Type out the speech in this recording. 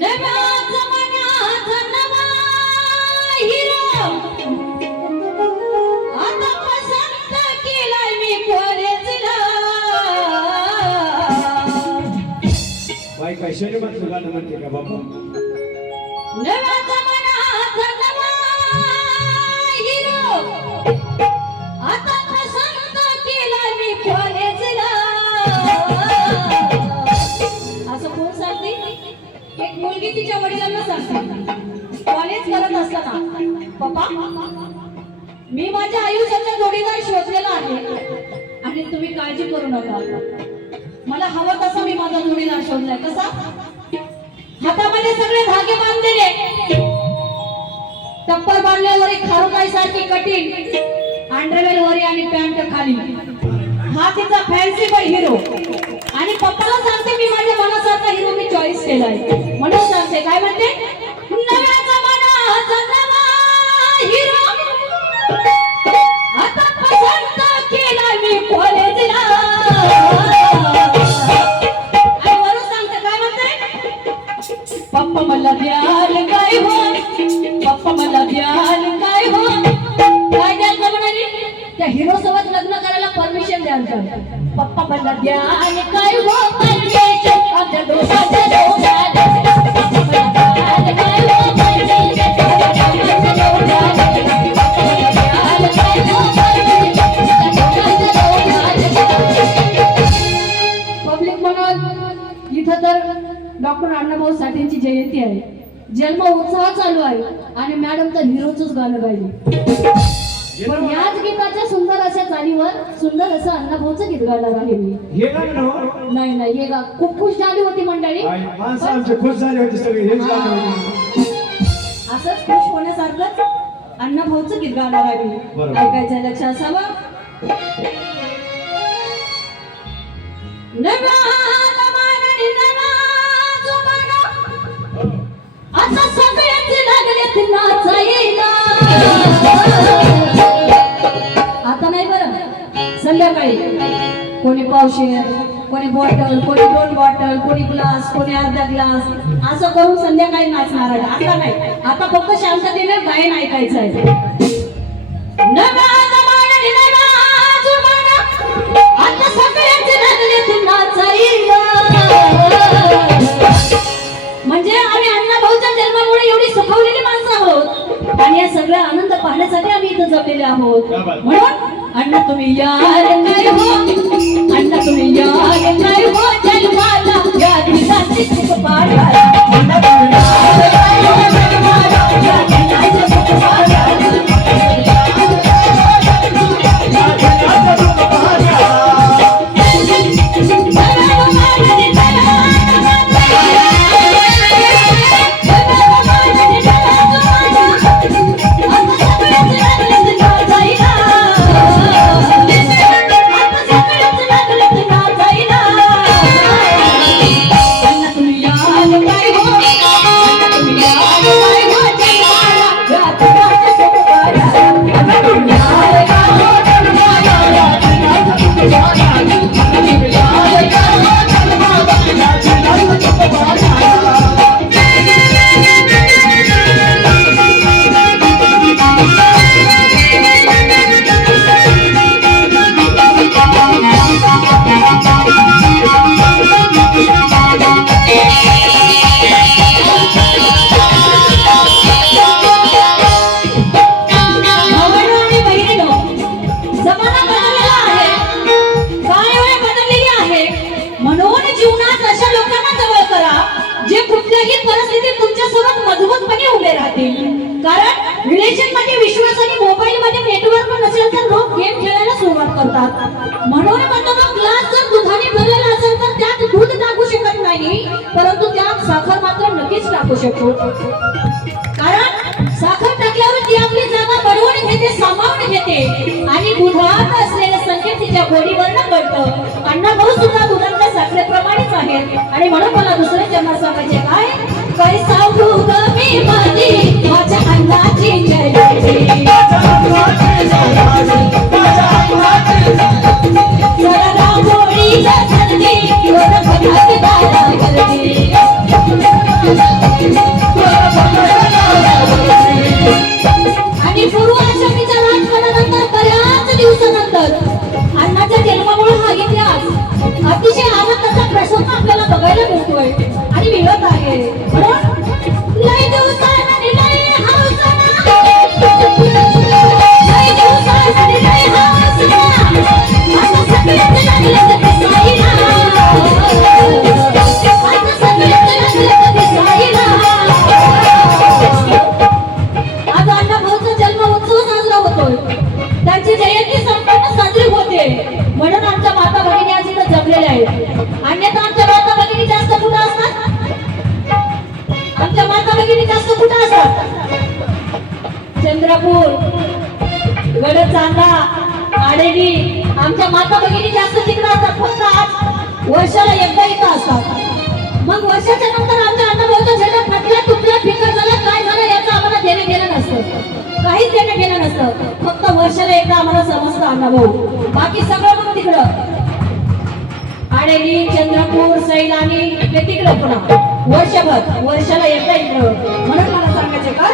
नव्या जमान्याचा नवा हिरो. आता बाबा? पप्पा मी माझ्या आयुष्याचा जोडीदार शोधलेला आहे. आणि तुम्ही काळजी करू नका. मला हवं तसा मी माझा जोडीदार शोधलाय. कसा? हातामध्ये सगळे धागे बांधलेले टप्पर बांधल्यावर एक खारुताई सारखी कठीण अंडरवेल वरी आणि पॅन्ट खाली. हा तिचा फॅन्सी हिरो आणि पप्पाला सांगते मी माझ्या मनासारखा हिरो मी चॉईस केलाय. म्हणून सांगते काय म्हणते? नव्या जमानाचा हिरो पप्पा मला काय सोबत लग्न करायला परमिशन द्याल काय हो परमिशन आमच्या डोसाच्या डोसा जयंती आहे. जन्म उत्साह चालू आहे आणि मॅडम तर हिरोच गाणं गायले. पण याच गीताच्या सुंदर अशा चालीवर सुंदर असं अण्णाभाऊचं गीत गाणार आहे मी. हे गाणं ना हो? नाही नाही हे गा खूप खुश झाली होती मंडळी. खुश झाले होते सगळे गाणं. असंच खुश होण्यासारखंच अण्णाभाऊचं गीत मी बरोबर. ऐकायचं लक्ष असावं. नवा आता नाही बरं. संध्याकाळी. कोणी पावशेर कोणी बॉटल कोणी दोन बॉटल कोणी ग्लास कोणी अर्धा ग्लास असं करून संध्याकाळी नाचणार आहे. आता नाही. आता फक्त शांततेने गायन ऐकायचं आहे. म्हणजे आम्ही अण्णा भाऊच्या जन्मामुळे एवढी सुखवलेली माणसं आहोत. आणि या सगळ्या आनंद पाहण्यासाठी आम्ही इथं जमलेले आहोत. म्हणून अण्णा तुम्ही यार परिस्थितीत तुमच्यासोबत मजबूतपणे उभे राहतील. कारण रिलेशनमध्ये विश्वास आणि मोबाईल मध्ये नेटवर्क नसेल तर लोक गेम खेळायला सुरुवात करतात. म्हणून म्हणतो मग ग्लास जर दुधाने भरलेला असेल तर त्यात दूध टाकू शकत नाही परंतु त्यात साखर मात्र नक्कीच टाकू शकतो. कारण साखर टाकल्यावर ती आपली जागा बडवून घेते सामावून घेते. आणि दुधात असलेलं संकेत तिच्या गोडीवरनं कळतं. अण्णा भाऊ सुद्धा साखरेप्रमाणेच आहेत आणि म्हणून मला दुसरे चमर सांगायचे काय? काय सांगू मी माझी? माझ्या आहे अन्यथा आमच्या माता भगिनी जास्त कुठं असतात? आमच्या माता भगिनी जास्त कुठं असतात? चंद्रपूर गडचांदा आडेली आमच्या माता भगिनी जास्त तिकडे असतात फक्त आज वर्षाला एकदा इथं असतात. मग वर्षाच्या नंतर आमच्या अनुभवाचा झेंडा फाटला तुटला फिकर झाला काय झालं याचं आम्हाला देणं घेणं नसतं. काहीच देणं घेणं नसतं. फक्त वर्षाला एकदा आम्हाला समजतं अण्णा भाऊ. बाकी सगळं मग तिकडं. आडेली चंद्रपूर सैलानी ते तिकडं पुन्हा. वर्षभर वर्षाला एकदा इकडं म्हणून मला सांगायचं का